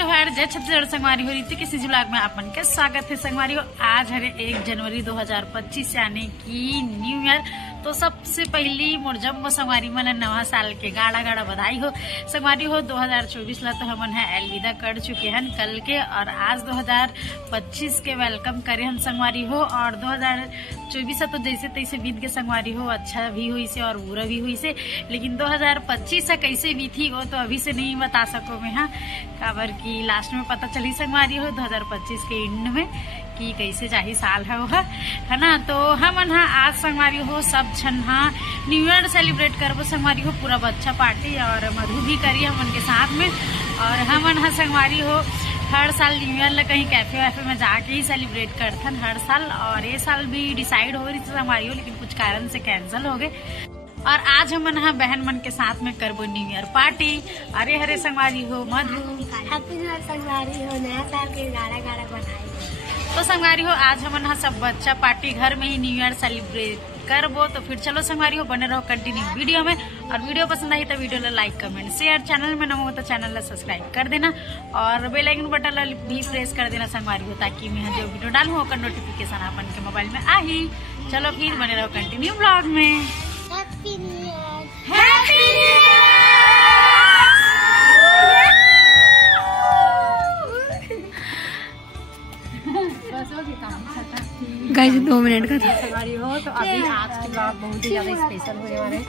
जोहार जय छत्तीसगढ़ संगवारी हो रीति के सीजू ब्लॉग में आपन के स्वागत है। संगवारी हो आज हरे 1 जनवरी 2025 यानी कि न्यू ईयर। तो सबसे पहली मोर जम्मो संगवारी मन नवा साल के गाड़ा गाड़ा बधाई हो। संगवारी हो 2024 ला तो हमन है अलविदा कर चुके हैं कल के, और आज 2025 के वेलकम करे हम संगवारी हो। और 2024 तो जैसे तैसे बीत के संगवारी हो, अच्छा भी हुई से और बुरा भी हुई से, लेकिन 2025 से कैसे बीती वो तो अभी से नहीं बता सको मैं। हाँ, काबर की लास्ट में पता चली संगवारी हो 2025 के एंड में कि कैसे चाहे साल है ना। तो हमन आज संगवारी हो सब छन न्यू ईयर सेलिब्रेट करबो संगवारी हो, पूरा बच्चा पार्टी और मधु भी करी हमन के साथ में। और हमन संगवारी हो हर साल न्यू ईयर ला कहीं कैफे वैफे में जाके ही सेलिब्रेट करथन हर साल, और ये साल भी डिसाइड हो रही थी संगवारी हो, लेकिन कुछ कारण से कैंसिल हो गए। और आज हमन बहन मन के साथ में करबो न्यू ईयर पार्टी। अरे हरे संगवारी हो मधु हैप्पी न्यू ईयर संगवारी हो, नया साल के गाड़ा गाड़ा बधाई। तो संगवारी हो आज हमन सब बच्चा पार्टी घर में ही न्यू ईयर सेलिब्रेट करबो। तो फिर चलो संगवारी हो बने रहो कंटिन्यू वीडियो में, और वीडियो पसंद आई तो वीडियो ला लाइक कमेंट शेयर, चैनल में नमो तो चैनल ला सब्सक्राइब कर देना, और बेल आइकन बटन ला भी प्रेस कर देना संगवारी हो, ताकि मैं जो वीडियो डालूं ओकर नोटिफिकेशन अपन के मोबाइल में आही। चलो फिर बने रहो कंटिन्यू ब्लॉग में। Happy new year, happy new year. Guys 2 minute का था संगवारी हो। तो अभी आज के ब्लॉग बहुत ही ज्यादा स्पेशल होने वाले हैं।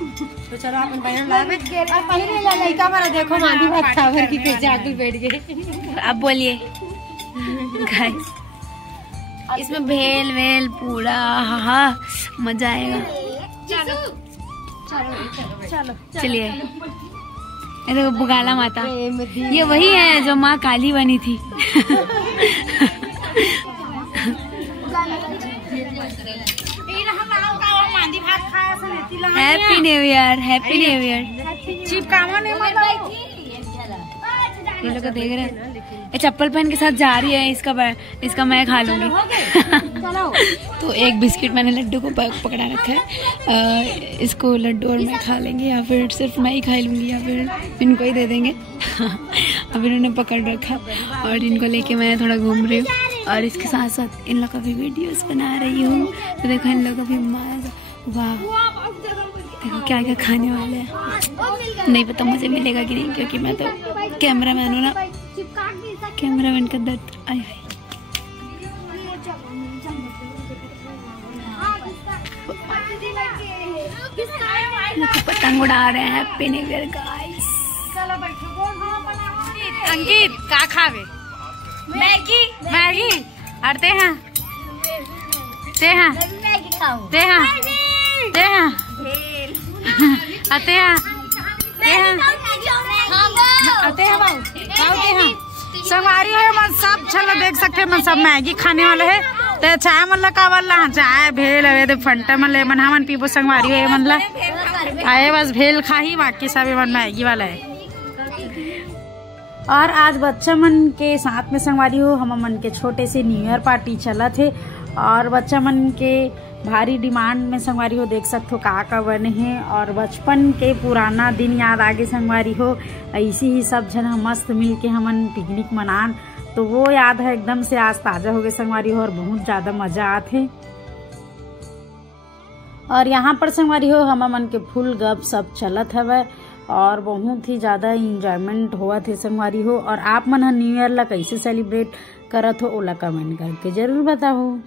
तो चलो अपन बहन लाए में और पहले लड़का वाला देखो मांडी भात खावर की कैसे आगे बैठ गए। अब बोलिए गाइस, इसमें भेल वेल पूरा हा मजा आएगा। चलो चलो चलो चलिए, ये देखो बुगाला माता, ये वही है जो माँ काली बनी थी। Happy new year, happy new year. ये लोग देख रहे हैं, ये चप्पल पहन के साथ जा रही है, इसका मैं खा लूंगी। तो एक बिस्किट मैंने लड्डू को पकड़ा रखा है, इसको लड्डू और मैं खा लेंगे, या फिर सिर्फ मैं ही खा लूंगी, या फिर इनको ही दे देंगे। अब इन्होंने पकड़ रखा और इनको लेके मैं थोड़ा घूम रही हूँ, और इसके साथ साथ इन लोग का भी वीडियोस बना रही हूँ। तो देखो इन लोग का भी मजा, वाह देखो क्या क्या खाने वाले हैं। नहीं पता मुझे मिलेगा कि नहीं, क्योंकि मैं तो कैमरामैन हूँ ना, कैमरामैन का दर्द। आय पतंग उड़ा रहे हैं। Happy new year guys. Ankit का खावे? मैगी मैगी अरते हैं ते हैं ते हैं ते हैं आते हैं आते हैं हैं संगवारी है मन सब चलो देख सकते मन सब मैगी खाने वाले है। तो चाय मन ला का वाला चाय भेल है तो फंटा मन ले मन हमन पीबो संगवारी है मन ला आए बस भेल खाही, बाकी सब मन मैगी वाला है। और आज बच्चा मन के साथ में संगवारी हो हम मन के छोटे से न्यू ईयर पार्टी चला थे, और बच्चा मन के भारी डिमांड में संगवारी हो देख सकते हो का बने हैं, और बचपन के पुराना दिन याद आगे संगवारी हो। ऐसे ही सब जन मस्त मिल के हमन पिकनिक मनान, तो वो याद है एकदम से आज ताजा हो गए संगवारी हो, और बहुत ज्यादा मजा आते। और यहाँ पर संगवारी हो हम मन के फुल गप सब चलत हवे, और बहुत ही ज्यादा इंजॉयमेंट हुआ थे संगवारी हो। और आप मन न्यू ईयर ला कैसे सेलिब्रेट करत हो ओला कमेंट करके जरूर बताओ।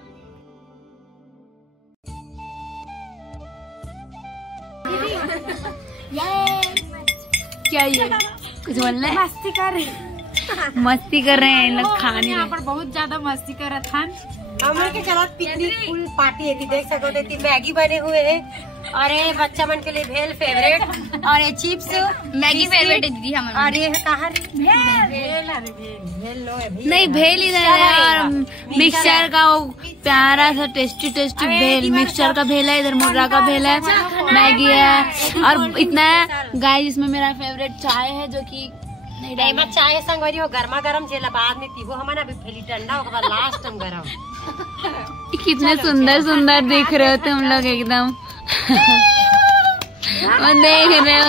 क्या ये कुछ बोलना है? मस्ती कर रहे हैं इन लोग खाने यहाँ में। पर बहुत ज्यादा मस्ती कर रहा था। हमन के चला पिकनिक फुल पार्टी है, देख सको थे मैगी बने हुए हैं, और ये बच्चा मन के लिए भेल फेवरेट, और ये चिप्स मैगी फेवरेट है दीदी हमारी। और ये कहाँ भेल लो नहीं भेल इधर है, और मिक्सचर का वो प्यारा सा टेस्टी टेस्टी भेल, मिक्सचर का भेल है, इधर मुर्रा का भेल है, मैगी है, और इतना है गाइस। इसमें मेरा फेवरेट चाय है जो कि नहीं चाय संगवारी हो गर्मा गर्म जेला बाद में पीबो, हमारा अभी फेली ठंडा होगा लास्ट टाइम गरम। कितने सुंदर सुंदर दिख रहे हो तुम लोग एकदम। देख रहे हो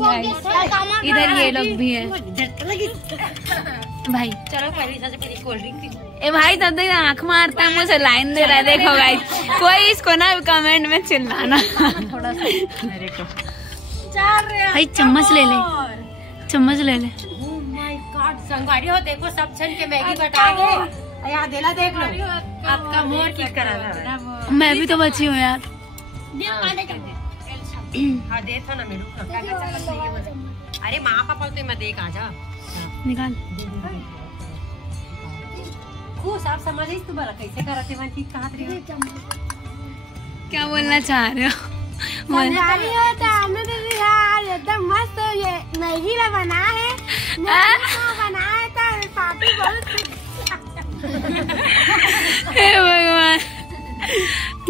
इधर ये लोग भी है भाई। चलो पहले कोल्ड ड्रिंक। ए भाई तब तक आँख मारता है, मुझे लाइन दे रहा है। देखो गाइस, कोई इसको ना कमेंट में चिल्लाना। थोड़ा सा मेरे को भाई चम्मच ले ले, चम्मच ले ले। संगवारी हो देखो, सब छन के मैगी बटाएंगे। यहाँ देला देख लो, आपका मोर की करा था। मैं भी तो बची हूँ यार। हाँ दे था ना मेरे को। अरे माँ पापा तो मैं देख आजा निकाल। खूब आप समझिस तू बड़ा कैसे करते मन ठीक कहा रही हो। क्या बोलना चाह रहे हो? संगवारी हो तो हमने तो यार एकदम मस्त ये मैगी ला बना है, बना है तो पापी बहुत। हे भगवान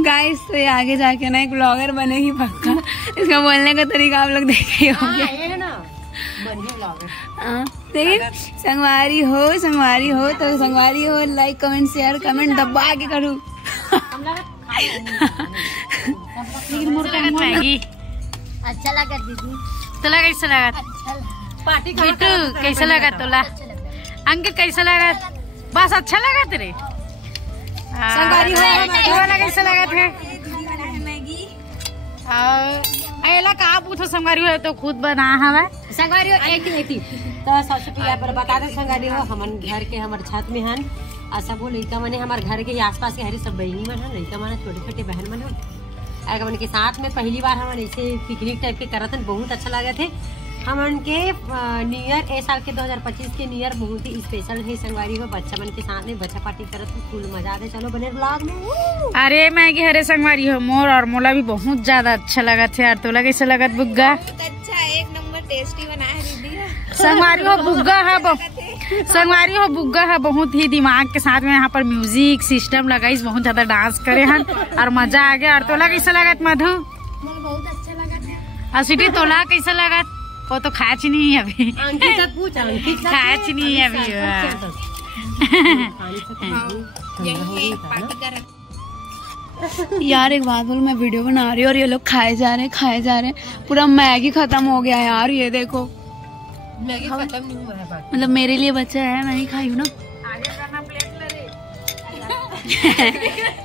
गाइस, तो ये आगे जाके ना एक ब्लॉगर बनेगी पक्का। इसका बोलने का तरीका आप लोग देखे होंगे। ये ना बढ़िया ब्लॉगर। देखिए, संगवारी हो तो संगवारी हो, लाइक कमेंट शेयर कमेंट दबा के करूँ। मैगी अच्छा लगा दीदी, तोला कैसा लगा? पार्टी बिट्टू कैसा लगा तोला? अंकित कैसा लगा? बस अच्छा लगा तेरे? संगवारी हो तोला कैसा लगा थे? ऐला का पूछो संगवारी हो तो खुद बना हवा। संगवारी हो एक तो सबसे पहले पर बता दे संगवारी हो हमन घर के हमर छत में हन ऐसा वो लड़का मने हमारे घर के आसपास के हरी सब बहनी मन है, लड़का मन छोटे छोटे बहन मन है मन के साथ में पहली बार हम ऐसे पिकनिक टाइप के करत हन। बहुत अच्छा लगा थे हमन के न्यू ईयर ए साल के 2025 के न्यू ईयर बहुत ही स्पेशल है। संगवारी हो बच्चा मन के साथ में बच्चा पार्टी करत फुल मजा दे। चलो बने ब्लॉग में। अरे मैगी हरे संगवारी हो मोर और मोला भी बहुत ज्यादा अच्छा लगा थे यार। तोला कैसा लगा बुग्गा? अच्छा एक नंबर टेस्टी बना है दीदी। संगवारी हो बुग्गा है, संगवारी हो बुग्गा है बहुत ही दिमाग के साथ में। यहाँ पर म्यूजिक सिस्टम लगाई, बहुत ज्यादा डांस करे हन और मजा आ गया। और तोला कैसा लगा मधु? बहुत अच्छा लगा था। और सिटी तोला कैसा लगा? वो तो खाच नहीं है अभी, खाच नहीं है अभी। यार एक बात बोलूं, मैं वीडियो बना रही हूँ और ये लोग खाए जा रहे हैं। पूरा मैगी खत्म हो गया यार। ये देखो मैगी खत्म नहीं हुआ है, मतलब मेरे लिए बचा है, मैं ही खाई हूँ ना। आगे करना प्लेट ले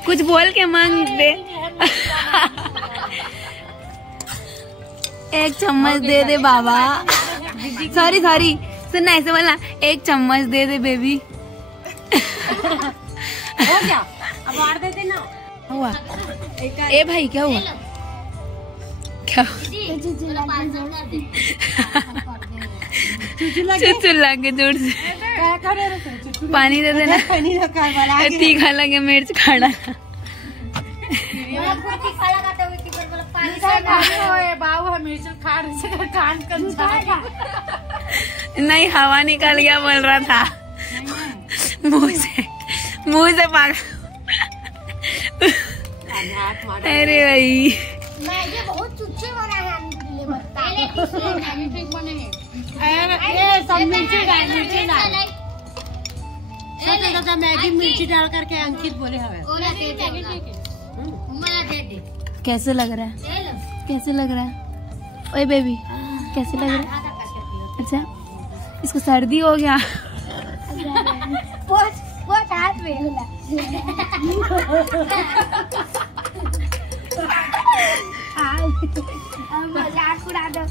कुछ बोल के मांग दे। एक चम्मच दे दे बाबा। सॉरी सुनना, ऐसे बोलना, एक चम्मच दे दे बेबी। हो गया अब और दे देना। हुआ ए भाई क्या हुआ? क्या चुचुला के जोर से पानी दे देना। तीखा लगे मिर्च खाड़ा। नहीं हवा निकल गया बोल रहा था मुंह से पागल। अरे भाई मैगी बहुत चुच्चे बना है मैगी मिर्ची डाल करके अंकित बोले हवे। कैसे लग रहा है? कैसे लग रहा है? ओए बेबी कैसे लग रहा है? अच्छा इसको सर्दी हो गया। बहुत हाथ में मजाक उड़ा दो।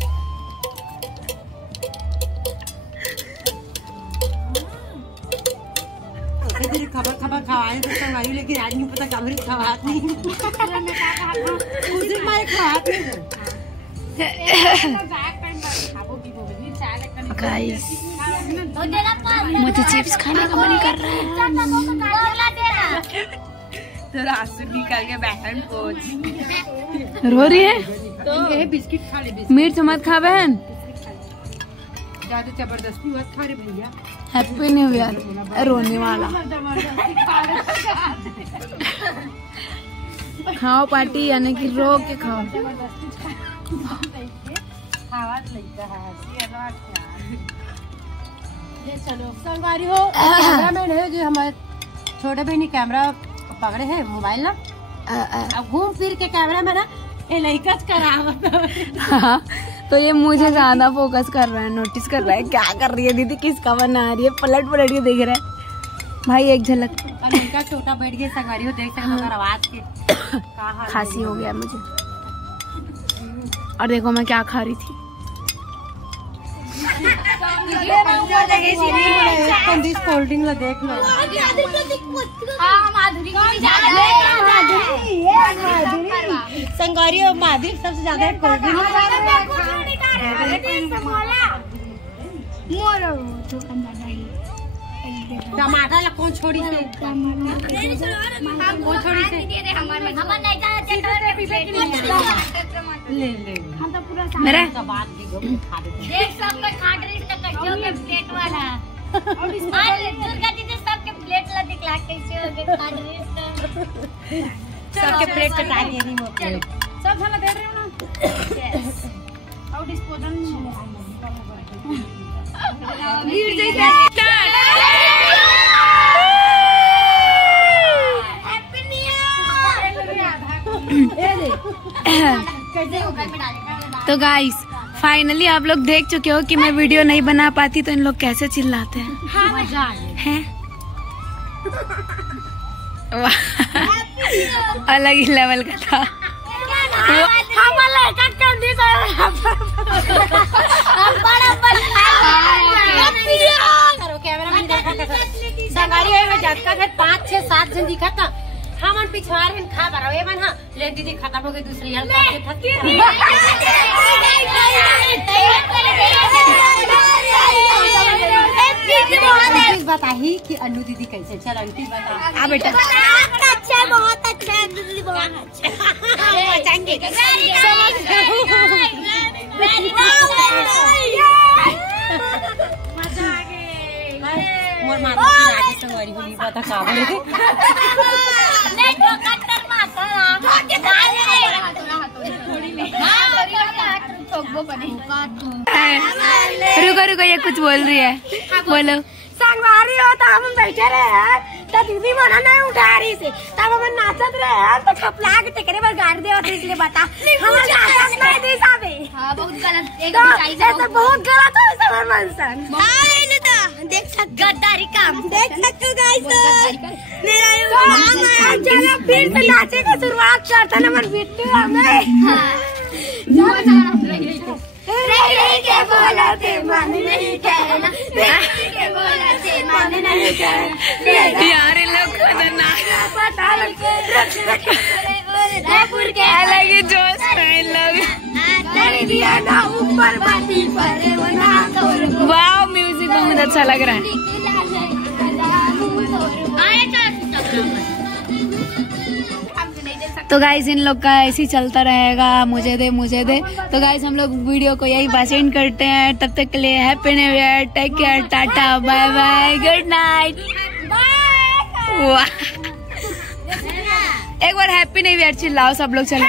खबर खवाए तो संगवारी, लेकिन आज नहीं पता कभी खवात नहीं। उस दिन मैं खवात नहीं। गाइस मुझे चिप्स खाने का मन कर रहा है। तो आंसू निकाल के बहन पोछ रो रही है। तो ये बिस्किट खा ले। मिर्च मत खा बहन, ज्यादा जबरदस्ती मत खा रे भैया। Happy new year. रोने वाला खाओ पार्टी, यानी कि रो के खाओ। चलो संगवारी हो कैमरा मैन है जो हमारे छोटे बहनी कैमरा पकड़े हैं मोबाइल ना। अब घूम फिर के कैमरा में ना ये लइका करावत। तो ये मुझे ज्यादा फोकस कर रहा है, नोटिस कर रहा है क्या कर रही है दीदी, किसका बना रही है, पलट पलट के देख रहा है भाई। एक झलक उनका छोटा बैठ गया संगवारी हो, देख सकते हो आवाज के खांसी हो गया मुझे। और देखो मैं क्या खा रही थी, कोल्ड ड्रिंक देख लो। संगवारी और माधुरी सबसे ज्यादा कोल्ड ड्रिंक। टमाटर ला कौन छोड़ी से, कौन छोड़ी से ले ले मेरा बात देख सबके खाट रही से कच्चो के प्लेट वाला और दुर्गा जी ने सबके प्लेट ला दिखला कैसे हो गए खाट रही सबके प्लेट कटा दिए नहीं मोटे सब खाना दे रहे हो ना। और डिस्पोजल तो गाइस फाइनली आप लोग देख चुके हो कि मैं वीडियो नहीं बना पाती तो इन लोग कैसे चिल्लाते हैं। मजा हैं? अलग ही लेवल का था। संगारी में झटका थे 5 6 7 जन दिखा था हमन पिछवार में खा बरावे मन हां ले दीदी खत्म हो गई दूसरी हल बताही कि अन्नू दीदी कैसे चल आंटी बता आ बेटा अच्छा बहुत अच्छा दीदी बहुत अच्छा बचाएंगे मजा आ गई। मोर माता की नाटी संगवारी होली पता का बोले नहीं तो कट्टर माता रुको रुको ये कुछ बोल रही है, बोलो। संगवारी हो तो हम बैठे रहे हैं तो दीदी मना नहीं उठा रही से तब हम नाचत रहे हैं तो खपला के टेकरे पर गाड़ दे और इसलिए बता हम नाचत नहीं दी साबे। हां बहुत गलत एक तो बिचाई से ऐसा बहुत गलत है समर मनसन। हां ले तो देख सकते गद्दारी काम देख सकते हो गाइस मेरा ये चलो फिर से नाचे की शुरुआत करते हैं नंबर बिट्टू हमें रही के बोला ते मन नहीं कहना के बोला ते मन नहीं कहना यार इन लोग खतरनाक पता के अलग ही जोश में इन लोग। तेरी दिया ना ऊपर बाती पर वो ना तोड़ वाह म्यूजिक बहुत अच्छा लग रहा है। तो गाइस इन लोग का ऐसे ही चलता रहेगा, मुझे दे मुझे दे। तो गाइस हम लोग वीडियो को यही बस एंड करते हैं, तब तक के लिए happy new year, take care, tata bye bye, good night. एक बार हैप्पी न्यू ईयर चिल्लाओ सब लोग, चलो।